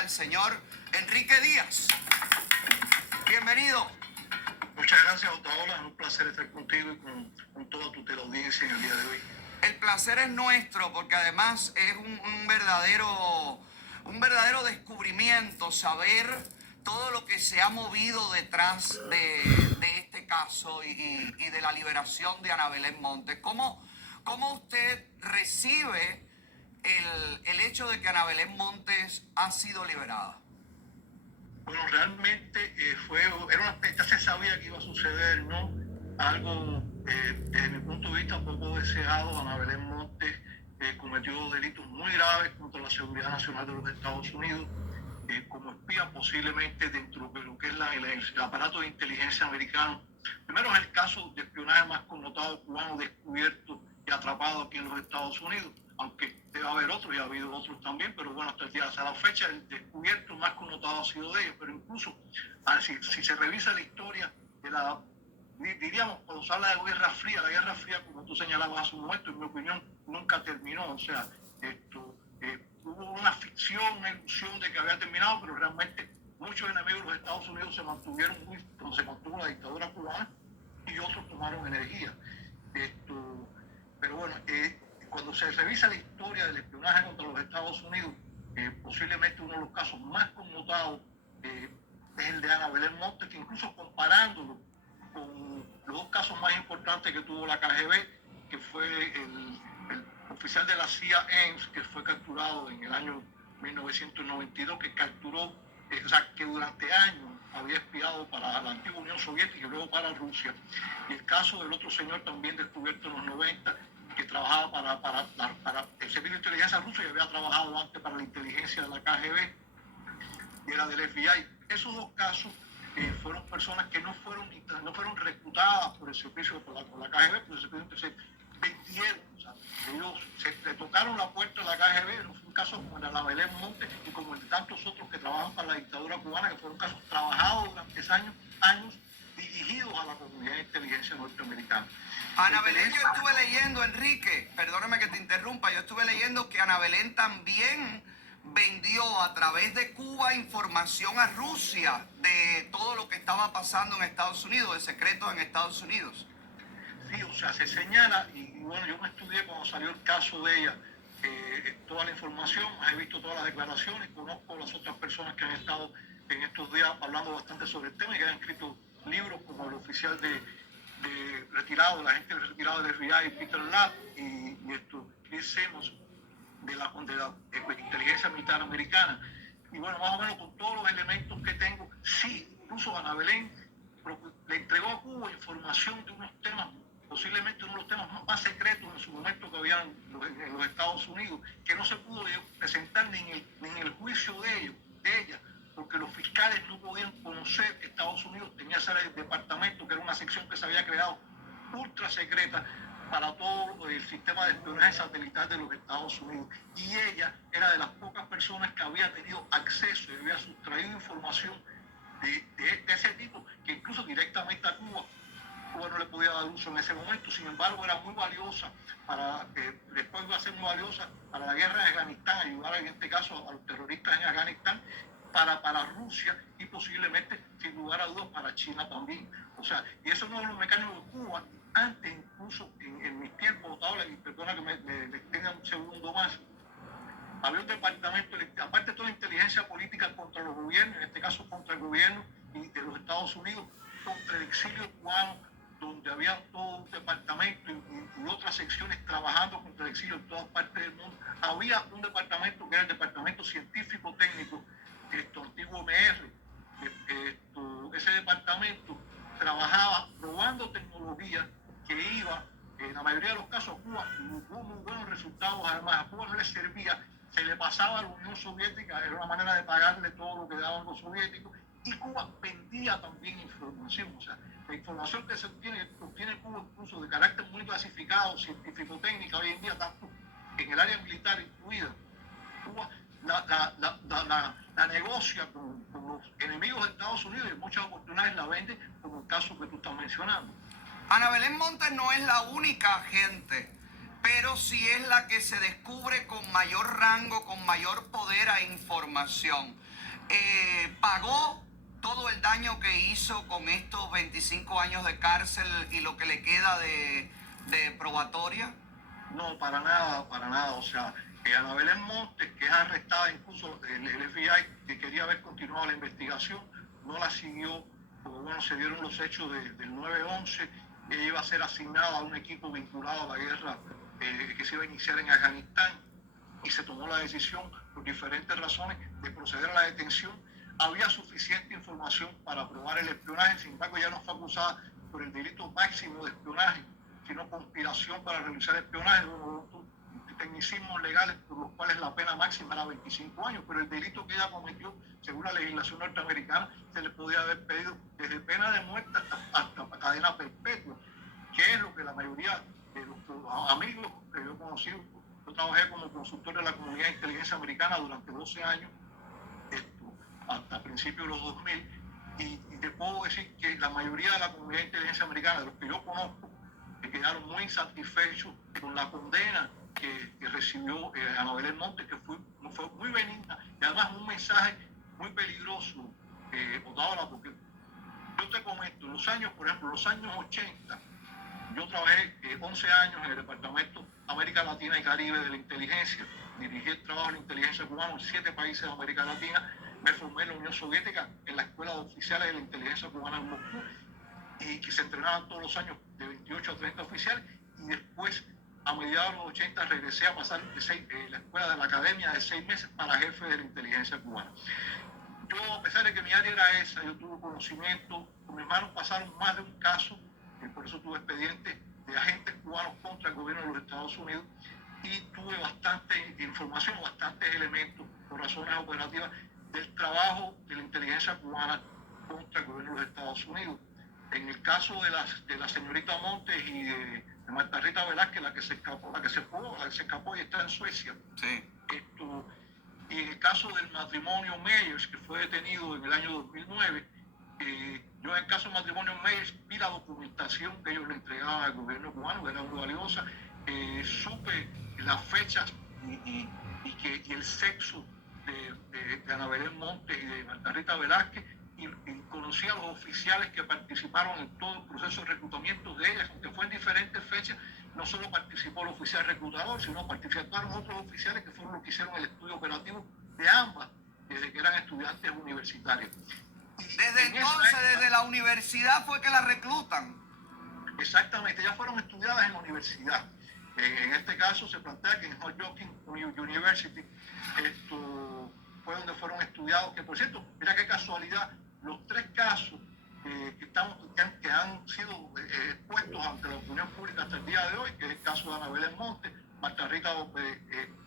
al señor Enrique Díaz. Bienvenido. Muchas gracias, Otaola. Es un placer estar contigo y con toda tu teleaudiencia en el día de hoy. El placer es nuestro porque además es un verdadero descubrimiento saber todo lo que se ha movido detrás de este caso y de la liberación de Ana Belén Montes. ¿Cómo usted recibe el hecho de que Ana Belén Montes ha sido liberada? Bueno, realmente ya se sabía que iba a suceder, ¿no? Algo, desde mi punto de vista, poco deseado. Ana Belén Montes cometió delitos muy graves contra la seguridad nacional de los Estados Unidos, como espía posiblemente dentro de lo que es el aparato de inteligencia americano. Primero es el caso de espionaje más connotado cubano descubierto y atrapado aquí en los Estados Unidos, aunque debe haber otros y ha habido otros también, pero bueno, hasta la fecha el descubierto más connotado ha sido de ellos. Pero incluso si se revisa la historia de diríamos, cuando se habla de Guerra Fría, la Guerra Fría, como tú señalabas hace un momento, en mi opinión, nunca terminó. O sea, hubo una ficción, una ilusión de que había terminado, pero realmente muchos enemigos de los Estados Unidos se mantuvieron cuando se mantuvo la dictadura cubana, y otros tomaron energía. Pero bueno, cuando se revisa la historia del espionaje contra los Estados Unidos, posiblemente uno de los casos más connotados es el de Ana Belén Montes, que incluso comparándolo con los dos casos más importantes que tuvo la KGB, que fue el oficial de la CIA Ames, que fue capturado en el año 1992, que durante años había espiado para la antigua Unión Soviética y luego para Rusia. Y el caso del otro señor también descubierto en los 90, que trabajaba para el Servicio de Inteligencia ruso y había trabajado antes para la inteligencia de la KGB y era del FBI. Esos dos casos fueron personas que no fueron reclutadas por el servicio, por la KGB, por el servicio, se vendieron. O sea, ellos le tocaron la puerta a la KGB. No fue un caso como el de Ana Belén Montes y como el de tantos otros que trabajan para la dictadura cubana, que fueron casos trabajados durante años dirigidos a la comunidad de inteligencia norteamericana. Ana Belén, yo estuve leyendo, Enrique, perdóname que te interrumpa, yo estuve leyendo que Ana Belén también vendió a través de Cuba información a Rusia de todo lo que estaba pasando en Estados Unidos, de secretos en Estados Unidos. Sí, o sea, se señala, y bueno, yo me estudié cuando salió el caso de ella, toda la información, he visto todas las declaraciones, conozco a las otras personas que han estado en estos días hablando bastante sobre el tema y que han escrito libros, como el oficial retirado, la gente retirada del FBI, Peter Ladd, y Chris Simmons, de la inteligencia militar americana. Y bueno, más o menos con todos los elementos que tengo, sí, incluso Ana Belén le entregó a Cuba información de unos temas, posiblemente uno de los temas más secretos en su momento que había en los Estados Unidos, que no se pudo presentar ni en el juicio de ella, porque los fiscales no podían conocer que Estados Unidos tenía ese departamento, que era una sección que se había creado ultra secreta para todo el sistema de espionaje satelital de los Estados Unidos. Y ella era de las pocas personas que había tenido acceso y había sustraído información de ese tipo, que incluso directamente a Cuba no le podía dar uso en ese momento. Sin embargo, era muy valiosa después iba a ser muy valiosa para la guerra de Afganistán, ayudar en este caso a los terroristas en Afganistán, para Rusia y posiblemente, sin lugar a dudas, para China también. O sea, y eso no es los mecanismos de Cuba. Antes, incluso en mis tiempos, y perdona que me tenga un segundo más, había un departamento, aparte de toda la inteligencia política contra los gobiernos, en este caso contra el gobierno de los Estados Unidos, contra el exilio cubano, donde había todo un departamento y otras secciones trabajando contra el exilio en todas partes del mundo. Había un departamento que era el Departamento Científico Técnico, antiguo MR. Ese departamento trabajaba probando tecnología que iba, en la mayoría de los casos, a Cuba hubo muy buenos resultados. Además, a Cuba no le servía, se le pasaba a la Unión Soviética, era una manera de pagarle todo lo que daban los soviéticos, y Cuba vendía también información. O sea, la información que se obtiene Cuba, incluso de carácter muy clasificado, científico-técnica, hoy en día, tanto en el área militar incluida, Cuba la negocia con los enemigos de Estados Unidos y en muchas oportunidades la vende, como el caso que tú estás mencionando. Ana Belén Montes no es la única agente, pero sí es la que se descubre con mayor rango, con mayor poder a información. ¿Pagó todo el daño que hizo con estos 25 años de cárcel y lo que le queda de probatoria? No, para nada, para nada. O sea, Ana Belén Montes, que es arrestada, incluso el FBI, que quería haber continuado la investigación, no la siguió, porque bueno, se dieron los hechos del 9/11. Ella iba a ser asignada a un equipo vinculado a la guerra que se iba a iniciar en Afganistán, y se tomó la decisión, por diferentes razones, de proceder a la detención. Había suficiente información para probar el espionaje, sin embargo ya no fue acusada por el delito máximo de espionaje, sino conspiración para realizar espionaje, tecnicismos legales por los cuales la pena máxima era 25 años, pero el delito que ella cometió, según la legislación norteamericana, se le podía haber pedido desde pena de muerte hasta cadena perpetua, que es lo que la mayoría de los amigos que yo conocí. Yo trabajé como consultor de la comunidad de inteligencia americana durante 12 años, hasta principios de los 2000, y te puedo decir que la mayoría de la comunidad de inteligencia americana, de los que yo conozco, quedaron muy insatisfechos con la condena que recibió Ana Belén Montes, que fue muy benigna, y además un mensaje muy peligroso, porque yo te comento, los años, por ejemplo, los años 80, yo trabajé 11 años en el Departamento América Latina y Caribe de la Inteligencia, dirigí el trabajo de la inteligencia cubana en 7 países de América Latina, me formé en la Unión Soviética en la Escuela de Oficiales de la Inteligencia Cubana en Moscú, y que se entrenaban todos los años de 28 a 30 oficiales, y después, a mediados de los 80, regresé a pasar la escuela de la academia de 6 meses para jefe de la inteligencia cubana. Yo, a pesar de que mi área era esa, yo tuve conocimiento, con mis manos pasaron más de un caso, y por eso tuve expedientes de agentes cubanos contra el gobierno de los Estados Unidos, y tuve bastante información, bastantes elementos, por razones operativas, del trabajo de la inteligencia cubana contra el gobierno de los Estados Unidos. En el caso de la señorita Montes y de Marta Rita Velázquez, la que se escapó y está en Suecia. Sí. Y en el caso del matrimonio Meyers, que fue detenido en el año 2009, yo en el caso del matrimonio Meyers vi la documentación que ellos le entregaban al gobierno cubano, que era muy valiosa, supe las fechas y el sexo de Ana Belén Montes y de Marta Rita Velázquez, y conocí a los oficiales que participaron en todo el proceso de reclutamiento de ellas, aunque fue en diferentes fechas. No solo participó el oficial reclutador, sino participaron otros oficiales que fueron los que hicieron el estudio operativo de ambas, desde que eran estudiantes universitarios. Desde entonces, desde la universidad fue que la reclutan. Exactamente, ellas fueron estudiadas en la universidad. En este caso se plantea que en Johns Hopkins University fue donde fueron estudiados, que por cierto, mira qué casualidad, los 3 casos que han sido expuestos ante la opinión pública hasta el día de hoy, que es el caso de Ana Belén Montes, Marta Rita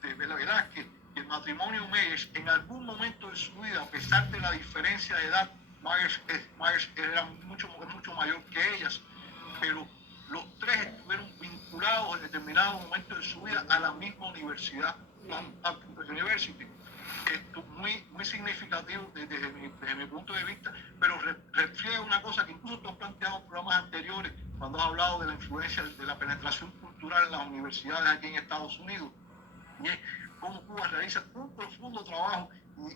Velázquez y el matrimonio Meyers, en algún momento de su vida, a pesar de la diferencia de edad, Meyers era mucho mayor que ellas, pero los 3 estuvieron vinculados en determinado momento de su vida a la misma universidad, University. Muy significativo desde mi punto de vista, pero refleja una cosa que incluso tú has planteado en programas anteriores, cuando has hablado de la influencia de la penetración cultural en las universidades aquí en Estados Unidos, y es cómo Cuba realiza un profundo trabajo,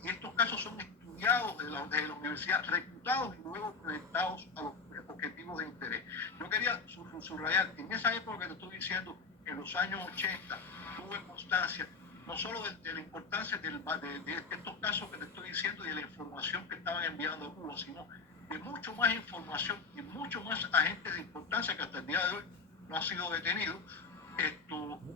y estos casos son estudiados desde la universidad, reclutados y luego proyectados a los objetivos de interés. Yo quería subrayar que en esa época que te estoy diciendo, en los años 80, tuve constancia no solo de la importancia de estos casos que te estoy diciendo y de la información que estaban enviando a Cuba, sino de mucho más información y mucho más agentes de importancia que hasta el día de hoy no han sido detenidos,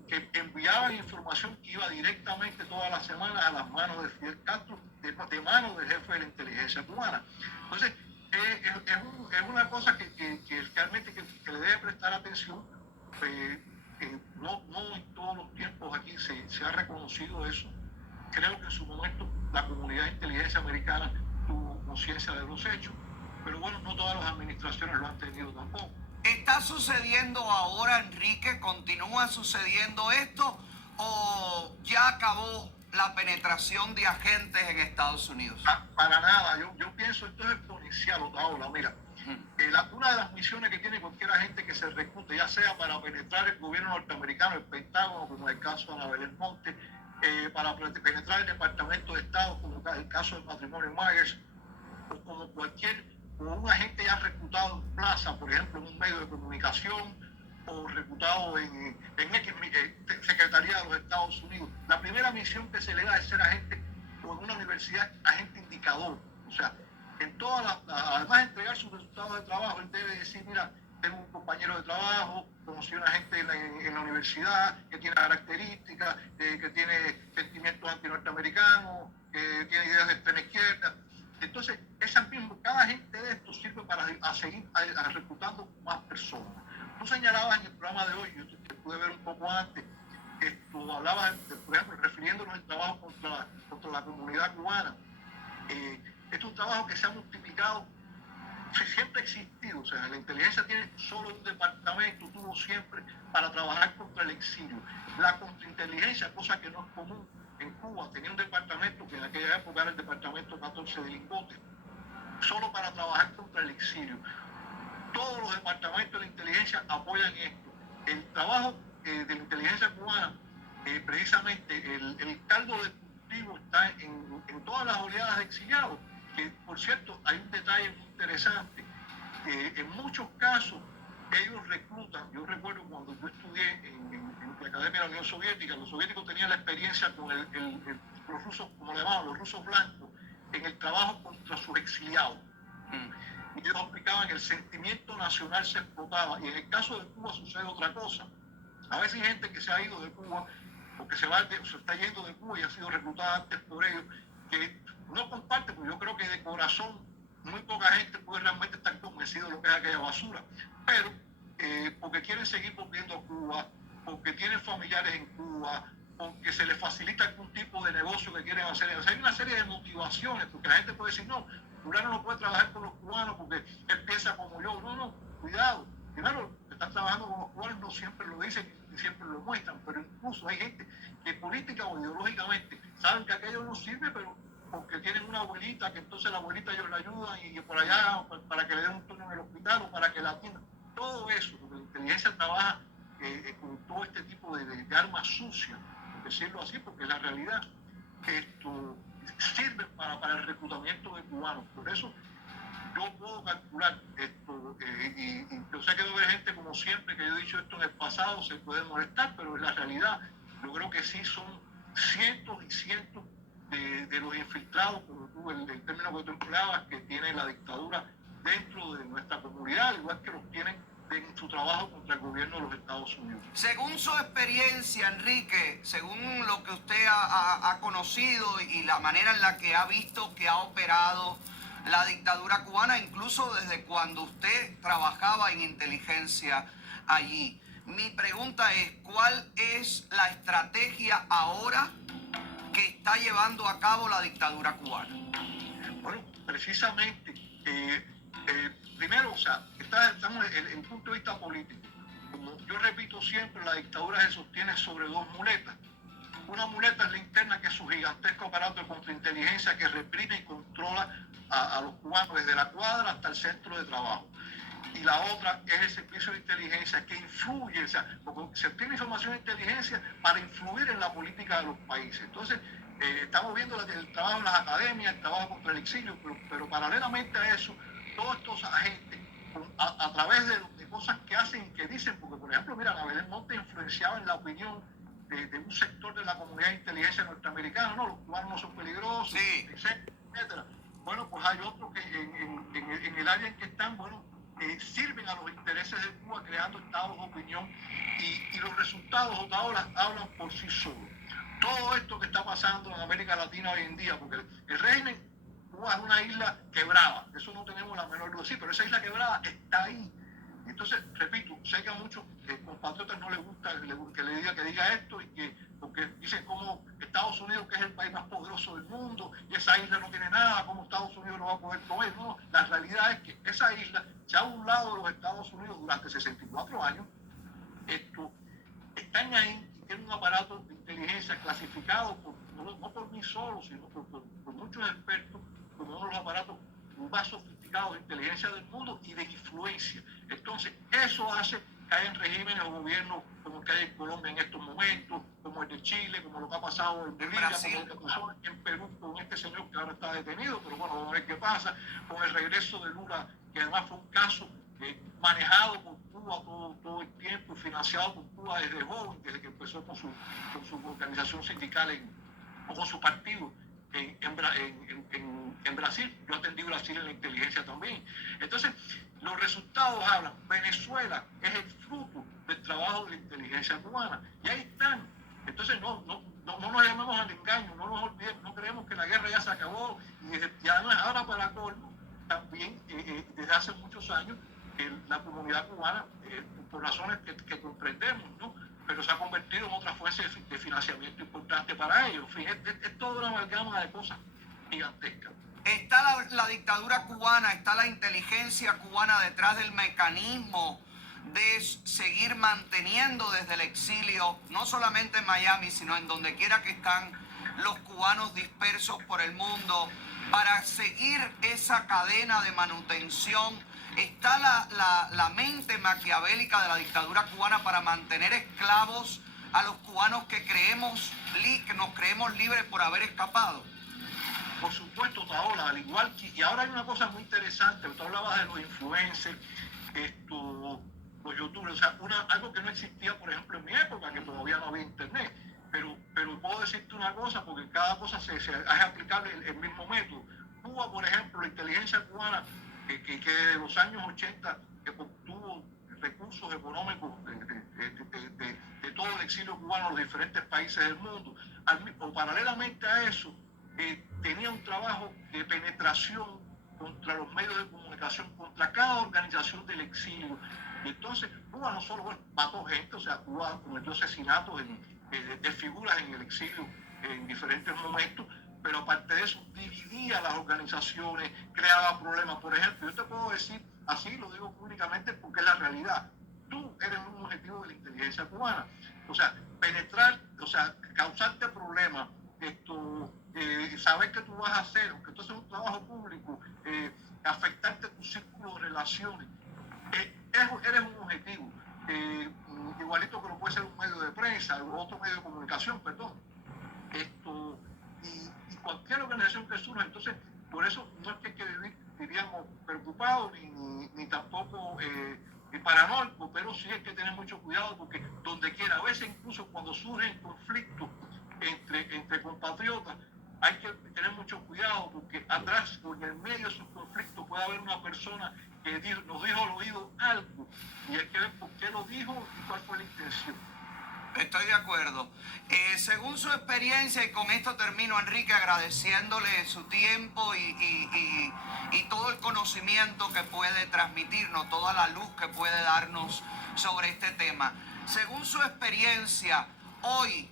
que enviaban información que iba directamente todas las semanas a las manos de Fidel Castro, de manos del jefe de la inteligencia cubana. Entonces, es una cosa que realmente que le debe prestar atención. No en todos los tiempos aquí se ha reconocido eso. Creo que en su momento la comunidad de inteligencia americana tuvo conciencia de los hechos, pero bueno, no todas las administraciones lo han tenido tampoco. ¿Está sucediendo ahora, Enrique? ¿Continúa sucediendo esto o ya acabó la penetración de agentes en Estados Unidos? Para nada, yo pienso esto es exponencial, Otaola. Mira, una de las misiones que tiene cualquier agente que se reclute, ya sea para penetrar el gobierno norteamericano, el Pentágono, como en el caso de Ana Belén Montes, para penetrar el Departamento de Estado, como el caso del matrimonio Myers, o como un agente ya reclutado en plaza, por ejemplo, en un medio de comunicación, o reclutado en X Secretaría de los Estados Unidos. La primera misión que se le da es ser agente, o en una universidad, agente indicador. O sea, en además de entregar sus resultados de trabajo, él debe decir, mira, tengo un compañero de trabajo, conocí a una gente en la universidad que tiene características, que tiene sentimientos antinorteamericanos, que tiene ideas de extrema izquierda. Entonces, cada agente de estos sirve para seguir reclutando más personas. Tú señalabas en el programa de hoy, yo te pude ver un poco antes, que tú hablabas, por ejemplo, refiriéndonos al trabajo contra la comunidad cubana. Es un trabajo que se ha multiplicado, siempre ha existido. O sea, la inteligencia tiene solo un departamento, tuvo siempre, para trabajar contra el exilio. La contrainteligencia, cosa que no es común en Cuba, tenía un departamento que en aquella época era el departamento 14 de Lingote, solo para trabajar contra el exilio. Todos los departamentos de la inteligencia apoyan esto. El trabajo de la inteligencia cubana, precisamente el caldo de cultivo está en todas las oleadas de exiliados, que por cierto hay un detalle muy interesante. En muchos casos ellos reclutan. Yo recuerdo cuando yo estudié en la Academia de la Unión Soviética, los soviéticos tenían la experiencia con los rusos, como le llamaban, los rusos blancos, en el trabajo contra sus exiliados. Y ellos explicaban que el sentimiento nacional se explotaba. Y en el caso de Cuba sucede otra cosa. A veces hay gente que se ha ido de Cuba, o que se está yendo de Cuba y ha sido reclutada antes por ellos, que no comparte, porque yo creo que de corazón muy poca gente puede realmente estar convencido de lo que es aquella basura. Pero porque quieren seguir volviendo a Cuba, porque tienen familiares en Cuba, porque se les facilita algún tipo de negocio que quieren hacer. O sea, hay una serie de motivaciones, porque la gente puede decir, no, fulano no puede trabajar con los cubanos porque él piensa como yo. No, cuidado. Primero, están trabajando con los cubanos, no siempre lo dicen y siempre lo muestran, pero incluso hay gente que política o ideológicamente saben que aquello no sirve, pero porque tienen una abuelita, que entonces la abuelita ellos la ayudan y por allá para que le den un turno en el hospital o para que la atiendan. Todo eso, porque la inteligencia trabaja con todo este tipo de armas sucias, por decirlo así, porque la realidad sirve para el reclutamiento de cubanos. Por eso yo puedo calcular esto, y yo sé que debe haber gente, como siempre, que yo he dicho esto en el pasado, se puede molestar, pero en la realidad yo creo que sí son cientos y cientos de los infiltrados, como tú, el término que tú empleabas, que tiene la dictadura dentro de nuestra comunidad, igual que los tienen en su trabajo contra el gobierno de los Estados Unidos. Según su experiencia, Enrique, según lo que usted ha conocido y la manera en la que ha visto que ha operado la dictadura cubana, incluso desde cuando usted trabajaba en inteligencia allí, mi pregunta es, ¿cuál es la estrategia ahora que está llevando a cabo la dictadura cubana? Bueno, precisamente, primero, o sea, estamos en el punto de vista político. Como yo repito siempre, la dictadura se sostiene sobre dos muletas. Una muleta es la interna, que es su gigantesco aparato de contrainteligencia que reprime y controla a los cubanos desde la cuadra hasta el centro de trabajo. Y la otra es el servicio de inteligencia que influye, o sea, porque se obtiene información de inteligencia para influir en la política de los países. Entonces, estamos viendo el trabajo en las academias, el trabajo contra el exilio, pero paralelamente a eso, todos estos agentes, a través de cosas que hacen y que dicen, porque por ejemplo, mira, Anabel Monte influenciaba en la opinión de un sector de la comunidad de inteligencia norteamericana, no, los cubanos no son peligrosos, sí, etcétera. Bueno, pues hay otros que en el área en que están, bueno, sirven a los intereses de Cuba creando estados de opinión y los resultados ahora hablan por sí solos. Todo esto que está pasando en América Latina hoy en día, porque el régimen, Cuba es una isla quebrada, eso no tenemos la menor duda, sí, pero esa isla quebrada está ahí. Entonces, repito, sé que a muchos compatriotas no les gusta que le diga esto, porque dicen como Estados Unidos, que es el país más poderoso del mundo, y esa isla no tiene nada, ¿cómo Estados Unidos lo va a poder comer? No, la realidad es que esa isla se ha burlado de los Estados Unidos durante 64 años, están ahí y tienen un aparato de inteligencia clasificado no por mí solo, sino por muchos expertos, como uno de los aparatos más sofisticados de inteligencia del mundo y de influencia. Entonces, eso hace caen regímenes o gobiernos como el que hay en Colombia en estos momentos, como el de Chile, como lo que ha pasado en Bolivia, como lo que pasó en Perú con este señor que ahora está detenido, pero bueno, vamos a ver qué pasa, con el regreso de Lula, que además fue un caso manejado por Cuba todo el tiempo, financiado por Cuba desde joven, desde que empezó con su organización sindical o con su partido en Brasil. Yo atendí Brasil en la inteligencia también. Entonces, los resultados hablan. Venezuela es el fruto del trabajo de la inteligencia cubana. Y ahí están. Entonces, no nos llamemos al engaño, no nos olvidemos, no creemos que la guerra ya se acabó. Y además, ahora para colmo, también desde hace muchos años, la comunidad cubana, por razones que comprendemos, ¿no?, pero se ha convertido en otra fuente de financiamiento importante para ellos. En fin, es toda una amalgama de cosas gigantescas. Está la dictadura cubana, está la inteligencia cubana detrás del mecanismo de seguir manteniendo desde el exilio, no solamente en Miami, sino en donde quiera que están los cubanos dispersos por el mundo, para seguir esa cadena de manutención. Está la mente maquiavélica de la dictadura cubana para mantener esclavos a los cubanos que nos creemos libres por haber escapado. Por supuesto, Taola, al igual que... Y ahora hay una cosa muy interesante, tú hablabas de los influencers, los youtubers, o sea, algo que no existía, por ejemplo, en mi época, que todavía no había internet, pero puedo decirte una cosa, porque cada cosa es aplicable el mismo método. Cuba, por ejemplo, la inteligencia cubana, que desde los años 80 obtuvo recursos económicos de todo el exilio cubano en los diferentes países del mundo, o paralelamente a eso, tenía un trabajo de penetración contra los medios de comunicación, contra cada organización del exilio. Y entonces Cuba no solo mató gente, o sea, Cuba cometió asesinatos de figuras en el exilio en diferentes momentos, pero aparte de eso dividía las organizaciones, creaba problemas. Por ejemplo, yo te puedo decir, así lo digo públicamente porque es la realidad, tú eres un objetivo de la inteligencia cubana, o sea, penetrar, o sea, causarte problemas, saber qué tú vas a hacer, aunque tú haces un trabajo público, afectarte tu círculo de relaciones, eres un objetivo, igualito que lo puede ser un medio de prensa, otro medio de comunicación, perdón, y cualquier organización que surja. Entonces, por eso no es que hay que vivir, diríamos, preocupado ni tampoco paranoico, pero sí hay que tener mucho cuidado, porque donde quiera, a veces incluso cuando surgen conflictos entre compatriotas, hay que tener mucho cuidado, porque atrás o en el medio de esos conflictos puede haber una persona que nos dijo al oído algo, y hay que ver por qué lo dijo y cuál fue la intención. Estoy de acuerdo. Según su experiencia, y con esto termino, Enrique, agradeciéndole su tiempo y todo el conocimiento que puede transmitirnos, toda la luz que puede darnos sobre este tema. Según su experiencia, hoy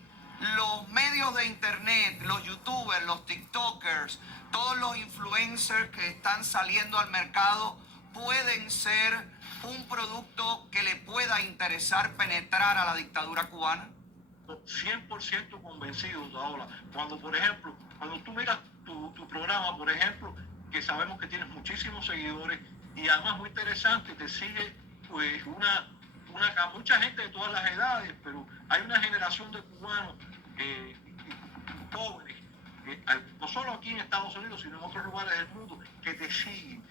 los medios de internet, los youtubers, los tiktokers, todos los influencers que están saliendo al mercado pueden ser un producto que le pueda interesar penetrar a la dictadura cubana? 100% convencido ahora. Cuando, por ejemplo, cuando tú miras tu programa, por ejemplo, que sabemos que tienes muchísimos seguidores y además muy interesante, te sigue pues mucha gente de todas las edades, pero hay una generación de cubanos jóvenes, no solo aquí en Estados Unidos, sino en otros lugares del mundo, que te siguen.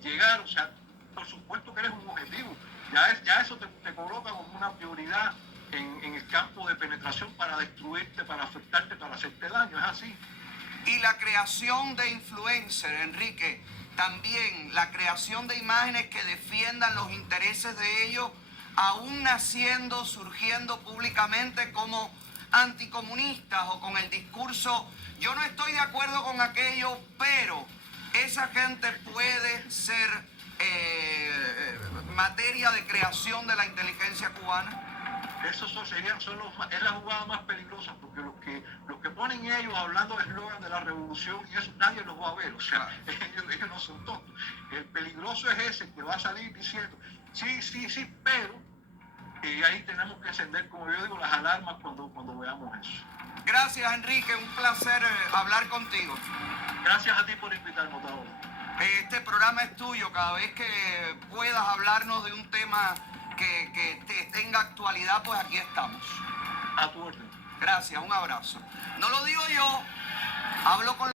Llegar, o sea, por supuesto que eres un objetivo, ya eso te coloca como una prioridad en el campo de penetración para destruirte, para afectarte, para hacerte daño, es así. Y la creación de influencers, Enrique, también la creación de imágenes que defiendan los intereses de ellos, aún naciendo, surgiendo públicamente como anticomunistas o con el discurso, yo no estoy de acuerdo con aquello, pero esa gente puede ser materia de creación de la inteligencia cubana. Esos es la jugada más peligrosa, porque los que ponen ellos hablando del eslogan de la revolución, y eso nadie los va a ver, o sea, ellos no son tontos. El peligroso es ese que va a salir diciendo, sí, pero ahí tenemos que encender, como yo digo, las alarmas cuando veamos eso. Gracias, Enrique, un placer hablar contigo. Gracias a ti por invitarme, Taola. Este programa es tuyo, cada vez que puedas hablarnos de un tema que tenga actualidad, pues aquí estamos. A tu orden. Gracias, un abrazo. No lo digo yo, hablo con